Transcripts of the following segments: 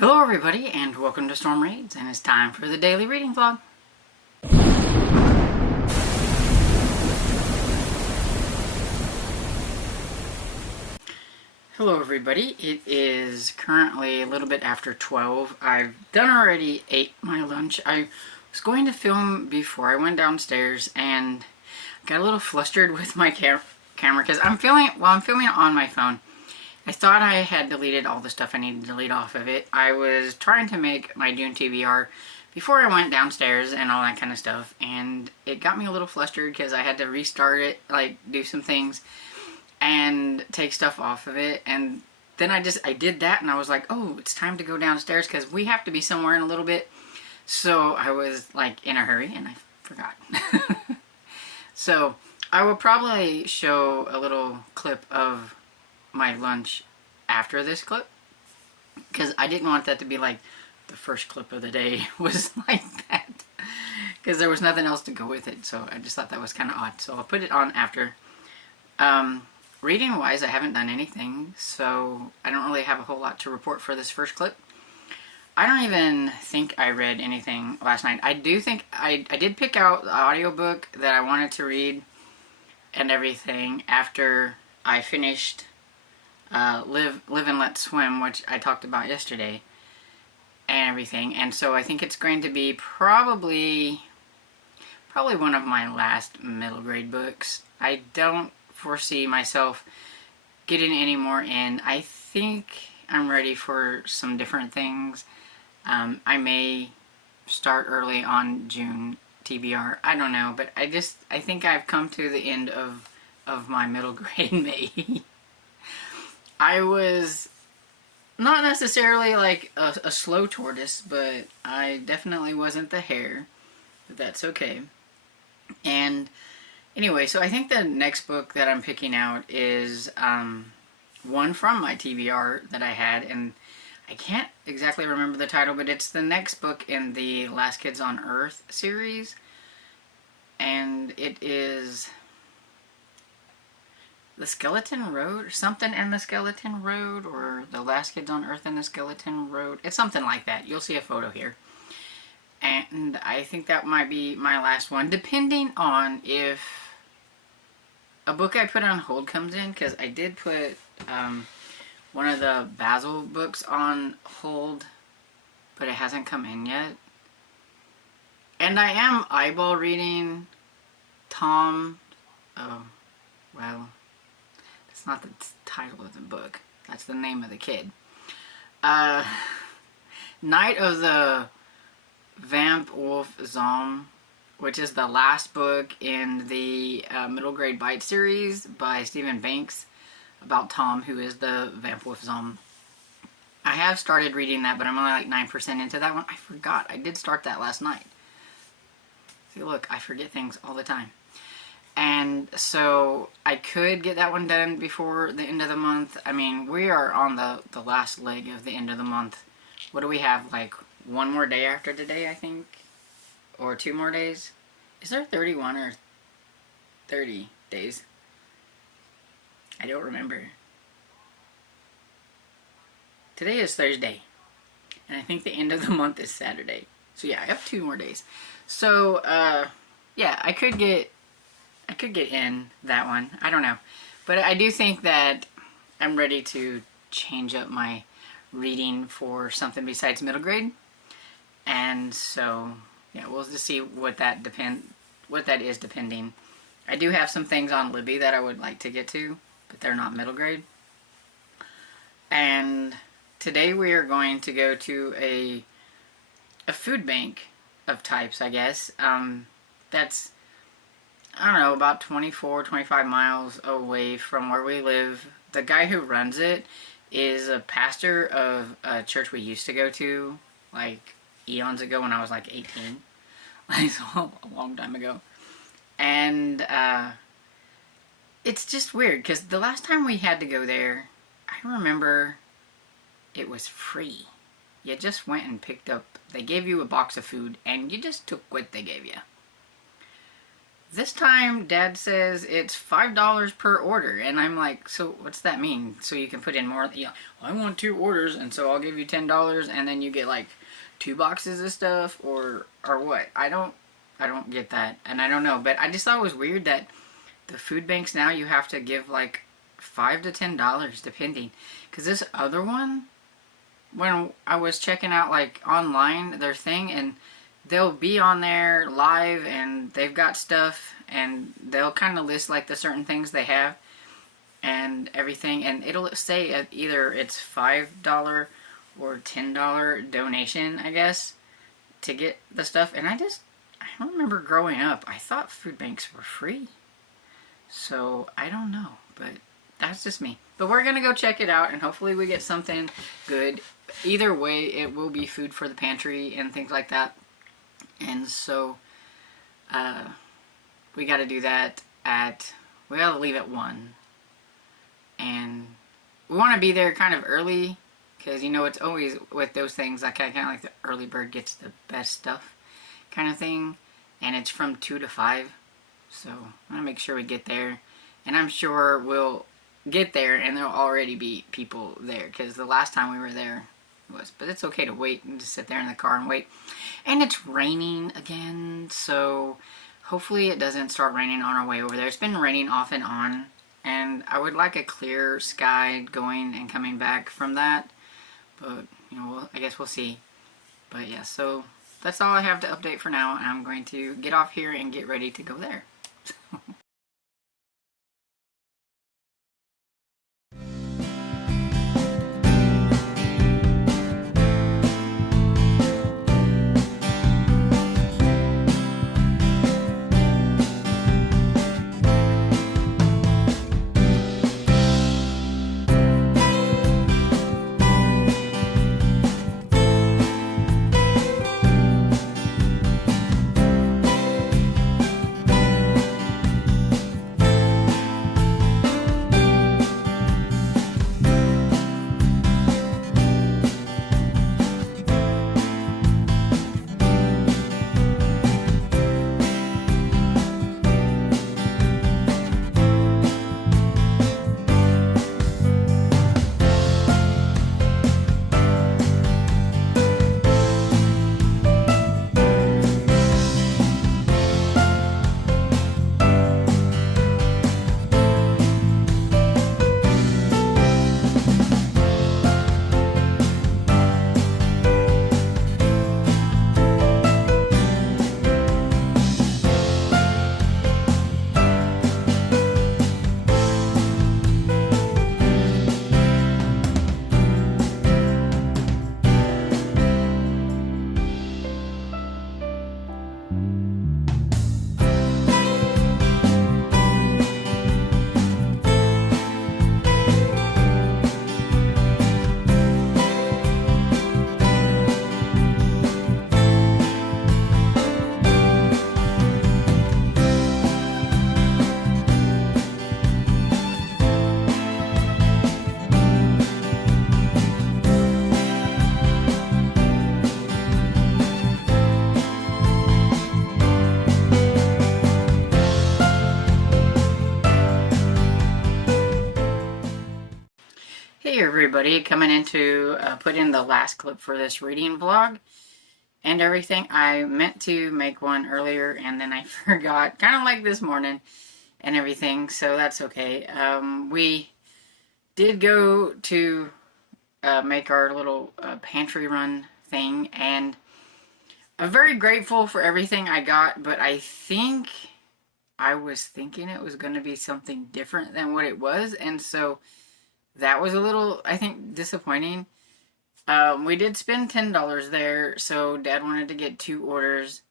Hello everybody and welcome to Storm Raids, and it's time for the daily reading vlog. Hello everybody, it is currently a little bit after 12. I've already ate my lunch. I was going to film before I went downstairs and got a little flustered with my camera because I'm filming it on my phone. I thought I had deleted all the stuff I needed to delete off of it. I was trying to make my Dune TBR before I went downstairs and all that kind of stuff, and it got me a little flustered because I had to restart it, like do some things and take stuff off of it. And then I did that and I was like, oh, it's time to go downstairs because we have to be somewhere in a little bit. So I was like in a hurry and I forgot. So I will probably show a little clip of my lunch after this clip because I didn't want that to be like the first clip of the day was like that because there was nothing else to go with it, so I just thought that was kind of odd, so I'll put it on after. Reading wise, I haven't done anything, so I don't really have a whole lot to report for this first clip. I don't even think I read anything last night. I do think I did pick out the audiobook that I wanted to read and everything after I finished Live and Let Swim, which I talked about yesterday, and everything. And so I think it's going to be probably one of my last middle grade books. I don't foresee myself getting any more in. I think I'm ready for some different things. I may start early on June TBR. I don't know, but I think I've come to the end of my middle grade May. I was not necessarily like a slow tortoise, but I definitely wasn't the hare. But that's okay. And anyway, so I think the next book that I'm picking out is one from my TBR that I had, and I can't exactly remember the title, but it's the next book in the Last Kids on Earth series, and it is The Skeleton Road, or something in the Skeleton Road, or The Last Kids on Earth in the Skeleton Road. It's something like that. You'll see a photo here. And I think that might be my last one, depending on if a book I put on hold comes in, because I did put one of the Basil books on hold, but it hasn't come in yet. And I am eyeball reading Tom, it's not the title of the book. That's the name of the kid. Night of the Vamp Wolf Zom, which is the last book in the Middle Grade Bite series by Stephen Banks about Tom, who is the Vamp Wolf Zom. I have started reading that, but I'm only like 9% into that one. I forgot. I did start that last night. See, look, I forget things all the time. And so I could get that one done before the end of the month. I mean, we are on the last leg of the end of the month. What do we have, like one more day after today, I think? Or 2 more days? Is there 31 or 30 days? I don't remember. Today is Thursday, and I think the end of the month is Saturday. So yeah, I have 2 more days. So, yeah, I could get in that one. I don't know. But I do think that I'm ready to change up my reading for something besides middle grade. And so, yeah, we'll just see what that is depending. I do have some things on Libby that I would like to get to, but they're not middle grade. And today we are going to go to a food bank of types, I guess. That's, I don't know, about 25 miles away from where we live. The guy who runs it is a pastor of a church we used to go to, like, eons ago when I was, like, 18. Like, a long time ago. And, it's just weird, because the last time we had to go there, I remember it was free. You just went and picked up, they gave you a box of food, and you just took what they gave you. This time, Dad says it's $5 per order, and I'm like, so what's that mean? So you can put in more? Yeah, well, I want 2 orders, and so I'll give you $10, and then you get like 2 boxes of stuff, or what? I don't get that, and I don't know. But I just thought it was weird that the food banks now you have to give like $5 to $10 depending, because this other one, when I was checking out like online their thing, and they'll be on there live and they've got stuff and they'll kind of list like the certain things they have and everything, and it'll say either it's $5 or $10 donation, I guess, to get the stuff. And I don't remember growing up, I thought food banks were free, so I don't know, but that's just me. But we're gonna go check it out and hopefully we get something good. Either way, it will be food for the pantry and things like that. And so we got to do that we got to leave at 1. And we want to be there kind of early, because it's always with those things like kind of like the early bird gets the best stuff kind of thing. And it's from 2 to 5. So I'm going to make sure we get there. And I'm sure we'll get there and there'll already be people there, because the last time we were there was, but it's okay to wait and just sit there in the car and wait. And it's raining again, so hopefully it doesn't start raining on our way over there. It's been raining off and on, and I would like a clear sky going and coming back from that, but I guess we'll see. But yeah, so that's all I have to update for now, and I'm going to get off here and get ready to go there. Hey everybody, coming in to put in the last clip for this reading vlog and everything. I meant to make one earlier and then I forgot, kind of like this morning and everything, so that's okay. We did go to make our little pantry run thing, and I'm very grateful for everything I got, but I was thinking it was going to be something different than what it was, and so that was a little, I think, disappointing. We did spend $10 there, so Dad wanted to get 2 orders,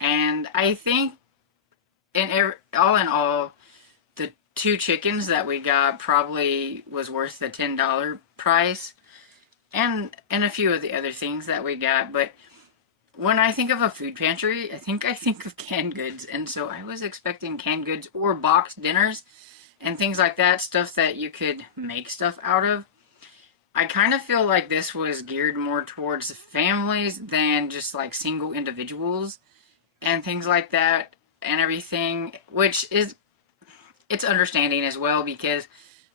and I think all in all, the 2 chickens that we got probably was worth the $10 price, and a few of the other things that we got. But when I think of a food pantry, I think of canned goods, and so I was expecting canned goods or boxed dinners and things like that, stuff that you could make stuff out of. I kind of feel like this was geared more towards families than just like single individuals and things like that. and everything, which is, it's understanding as well, because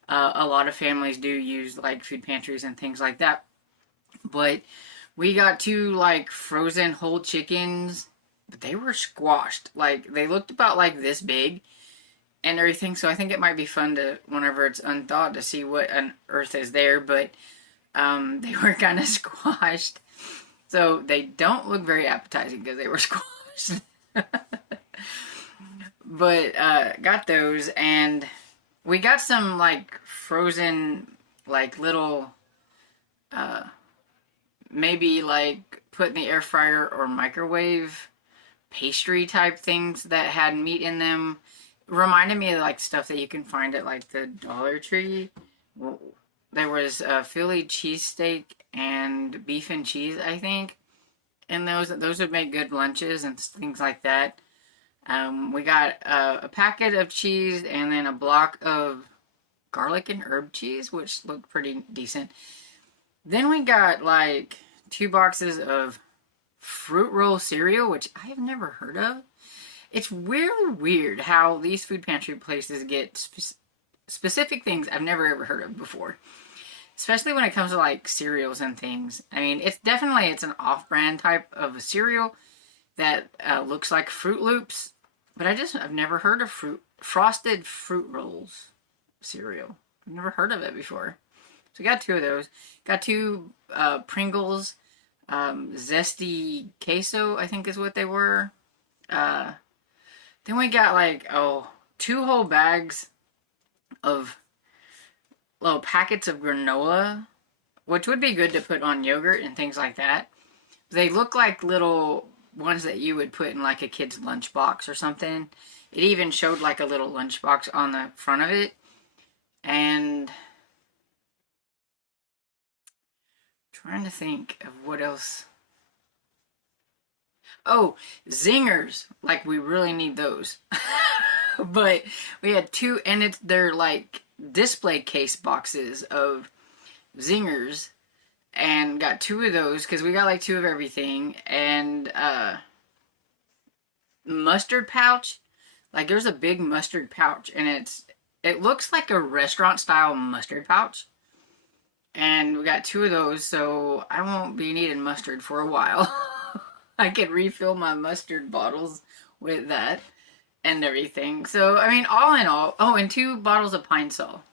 a lot of families do use like food pantries and things like that. But we got two like frozen whole chickens, but they were squashed. Like they looked about like this big and everything. So I think it might be fun to, whenever it's unthawed, to see what on earth is there. But they were kind of squashed. So they don't look very appetizing because they were squashed. But got those, and we got some like frozen, like little, maybe like put in the air fryer or microwave pastry type things that had meat in them. Reminded me of like stuff that you can find at like the Dollar Tree. There was a Philly cheesesteak and beef and cheese, I think. And those would make good lunches and things like that. We got a packet of cheese and then a block of garlic and herb cheese, which looked pretty decent. Then we got like 2 boxes of fruit roll cereal, which I have never heard of. It's really weird how these food pantry places get specific things I've never ever heard of before. Especially when it comes to like cereals and things. I mean, it's an off-brand type of a cereal that looks like Fruit Loops, but I've never heard of frosted fruit rolls cereal. I've never heard of it before. So we got 2 of those. Got 2 Pringles, zesty queso, I think is what they were. Then we got like 2 whole bags of little packets of granola, which would be good to put on yogurt and things like that. They look like little ones that you would put in like a kid's lunchbox or something. It even showed like a little lunchbox on the front of it. And trying to think of what else. Oh, zingers. Like we really need those. But we had 2, and they're like display case boxes of zingers, and got 2 of those because we got like 2 of everything. And mustard pouch, like there's a big mustard pouch, and it looks like a restaurant style mustard pouch, and we got 2 of those, so I won't be needing mustard for a while. I can refill my mustard bottles with that and everything. So I mean, all in all, and 2 bottles of Pine Sol.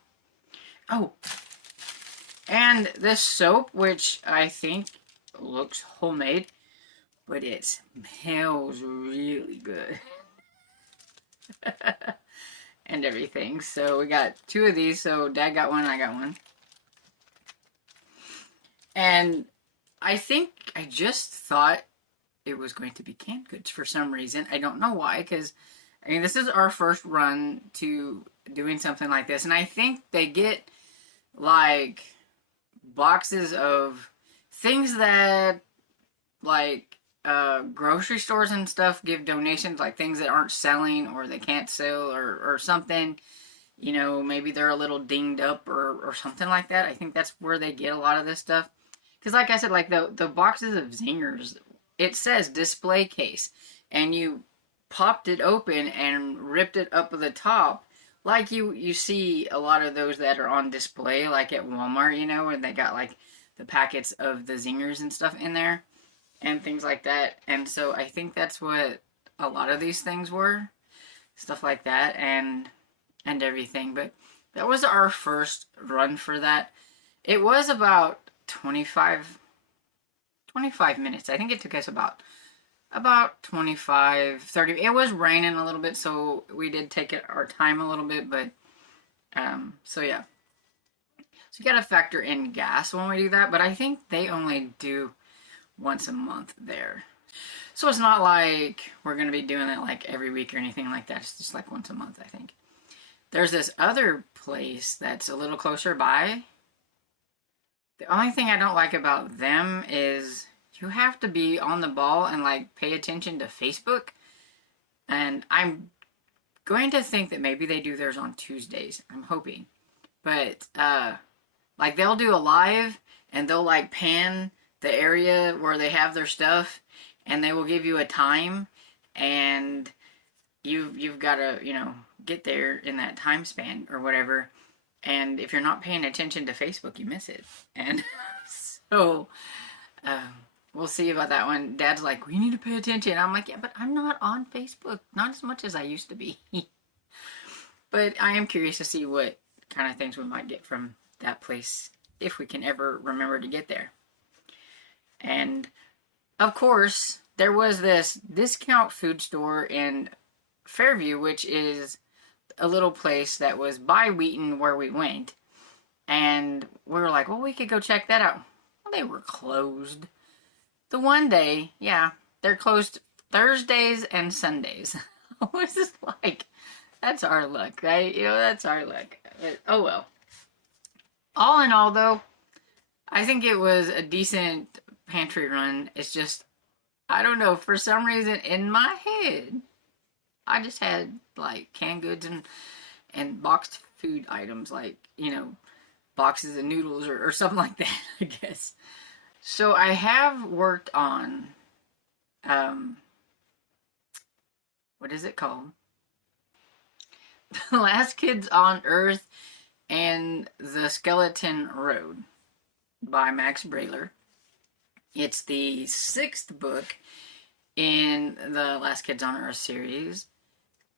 Oh, and this soap, which I think looks homemade, but it smells really good. And everything. So we got 2 of these. So Dad got one, I got one. And I think I just thought it was going to be canned goods for some reason. I don't know why, because I mean, this is our first run to doing something like this. And I think they get like boxes of things that like grocery stores and stuff give donations, like things that aren't selling or they can't sell or something. You know, maybe they're a little dinged up or something like that. I think that's where they get a lot of this stuff. Because like I said, like the boxes of zingers, it says display case, and you popped it open and ripped it up at the top, like you see a lot of those that are on display, like at Walmart, you know, where they got like the packets of the zingers and stuff in there and things like that. And so I think that's what a lot of these things were, stuff like that and everything. But that was our first run for that. It was about 25 minutes. I think it took us about 25, 30. It was raining a little bit, so we did take our time a little bit, but so yeah. So you gotta factor in gas when we do that, but I think they only do once a month there. So it's not like we're gonna be doing it like every week or anything like that. It's just like once a month, I think. There's this other place that's a little closer by. The only thing I don't like about them is you have to be on the ball and like pay attention to Facebook. And I'm going to think that maybe they do theirs on Tuesdays. I'm hoping. But like they'll do a live and they'll like pan the area where they have their stuff, and they will give you a time, and you've got to, get there in that time span or whatever. And if you're not paying attention to Facebook, you miss it. And so um, we'll see about that one. Dad's like, we need to pay attention. I'm like, yeah, but I'm not on Facebook, not as much as I used to be. But I am curious to see what kind of things we might get from that place if we can ever remember to get there. And of course, there was this discount food store in Fairview, which is a little place that was by Wheaton where we went. And we were like, well, we could go check that out. Well, they were closed. The one day, yeah, they're closed Thursdays and Sundays. What's this like? That's our luck, right? That's our luck. But, oh well. All in all, though, I think it was a decent pantry run. It's just, I don't know, for some reason in my head, I just had like canned goods and boxed food items, like, boxes of noodles or something like that, I guess. So I have worked on, what is it called? The Last Kids on Earth and the Skeleton Road by Max Brailer. It's the 6th book in the Last Kids on Earth series.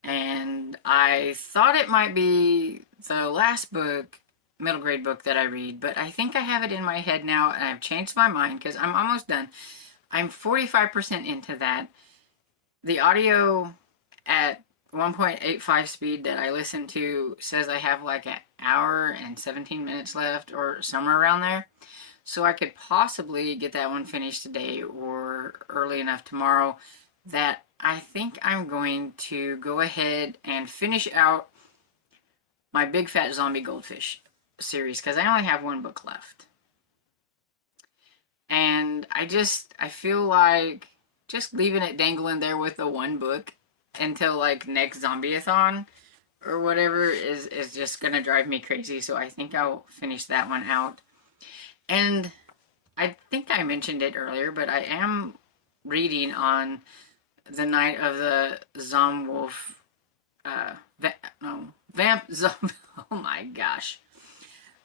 And I thought it might be the last book, middle grade book that I read, but I think I have it in my head now, and I've changed my mind because I'm almost done. I'm 45% into that. The audio at 1.85 speed that I listen to says I have like an hour and 17 minutes left or somewhere around there. So I could possibly get that one finished today or early enough tomorrow that I think I'm going to go ahead and finish out my Big Fat Zombie Goldfish series because I only have one book left. And I feel like just leaving it dangling there with the one book until like next Zombie-a-thon or whatever is just going to drive me crazy. So I think I'll finish that one out. And I think I mentioned it earlier, but I am reading on the Night of the Zomwolf, oh my gosh.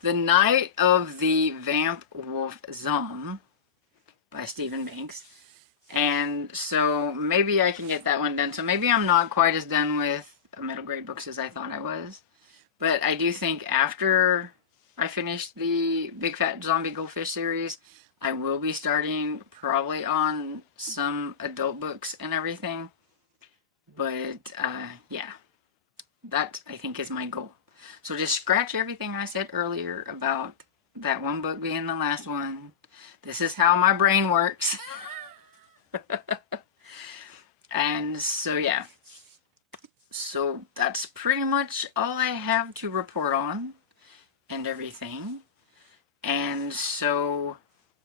The Night of the Vamp Wolf Zom by Stephen Banks. And so maybe I can get that one done. So maybe I'm not quite as done with middle grade books as I thought I was. But I do think after I finish the Big Fat Zombie Goldfish series, I will be starting probably on some adult books and everything. But yeah, that I think is my goal. So just scratch everything I said earlier about that one book being the last one. This is how my brain works. And so yeah. So that's pretty much all I have to report on and everything. And so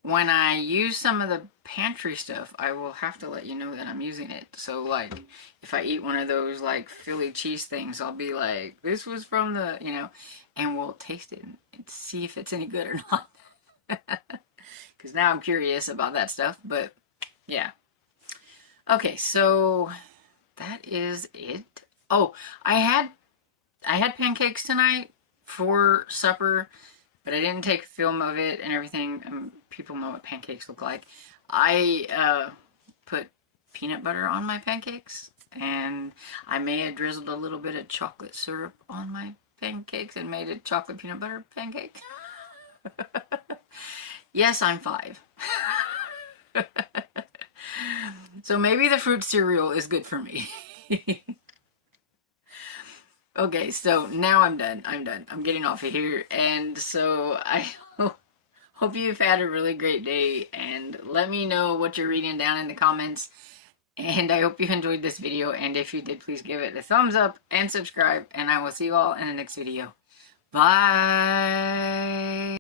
when I use some of the pantry stuff, I will have to let you know that I'm using it. So like if I eat one of those like Philly cheese things, I'll be like, this was from the, and we'll taste it and see if it's any good or not. Because now I'm curious about that stuff. But yeah. Okay, so that is it. Oh, I had pancakes tonight for supper, but I didn't take film of it and everything. People know what pancakes look like. I put peanut butter on my pancakes, and I may have drizzled a little bit of chocolate syrup on my pancakes and made a chocolate peanut butter pancake. Yes, I'm 5. So maybe the fruit cereal is good for me. Okay, so now I'm done. I'm getting off of here. And so I hope you've had a really great day. And let me know what you're reading down in the comments. And I hope you enjoyed this video. And if you did, please give it a thumbs up and subscribe. And I will see you all in the next video. Bye.